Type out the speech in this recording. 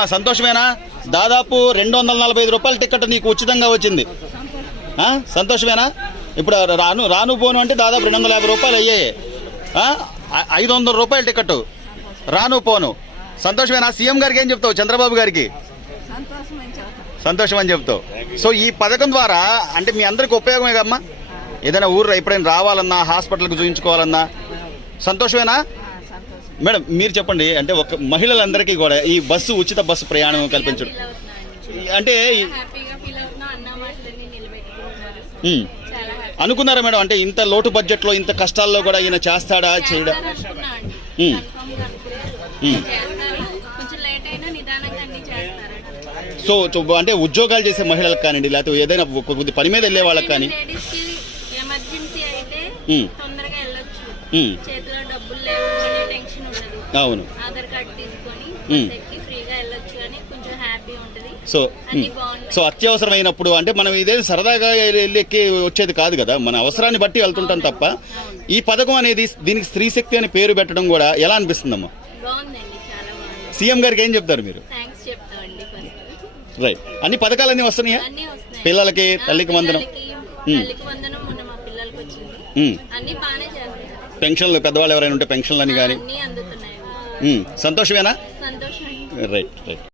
చెప్పమ్మా, సంతోషమేనా? దాదాపు 245 రూపాయల టికెట్ నీకు ఉచితంగా వచ్చింది. సంతోషమేనా? ఇప్పుడు రాను పోను అంటే దాదాపు 250 రూపాయలు అయ్యాయి. 500 రూపాయల టికెట్ రాను పోను. సంతోషమేనా? సీఎం గారికి ఏం చెప్తావు? చంద్రబాబు గారికి సంతోషం అని చెప్తావు. సో ఈ పథకం ద్వారా అంటే మీ అందరికి ఉపయోగమే కమ్మా. ఏదైనా ఊర్లో ఎప్పుడైనా రావాలన్నా, హాస్పిటల్కి చూపించుకోవాలన్నా సంతోషమేనా? మేడం మీరు చెప్పండి, అంటే ఒక మహిళలందరికీ కూడా ఈ బస్సు ఉచిత బస్సు ప్రయాణం కల్పించడం అంటే అనుకున్నారా మేడం? అంటే ఇంత లోటు బడ్జెట్లో ఇంత కష్టాల్లో కూడా ఈయన చేస్తాడా చేయడా? సో అంటే ఉద్యోగాలు చేసే మహిళలకు కానివ్వండి, లేకపోతే ఏదైనా కొద్ది పని మీద వెళ్ళే వాళ్ళకి కానీ అవును. సో అత్యవసరమైనప్పుడు అంటే మనం ఇదే సరదాగా వెళ్ళి వచ్చేది కాదు కదా, మన అవసరాన్ని బట్టి వెళ్తుంటాం తప్ప. ఈ పథకం అనేది దీనికి స్త్రీ శక్తి అని పేరు పెట్టడం కూడా ఎలా అనిపిస్తుందమ్మా? సీఎం గారికి ఏం చెప్తారు మీరు? రైట్. అన్ని పథకాలన్నీ వస్తున్నాయా? పిల్లలకి తల్లికి వందనం, పెన్షన్లు, పెద్దవాళ్ళు ఎవరైనా ఉంటే పెన్షన్లు అని కానీ సంతోషమేనా? Right right.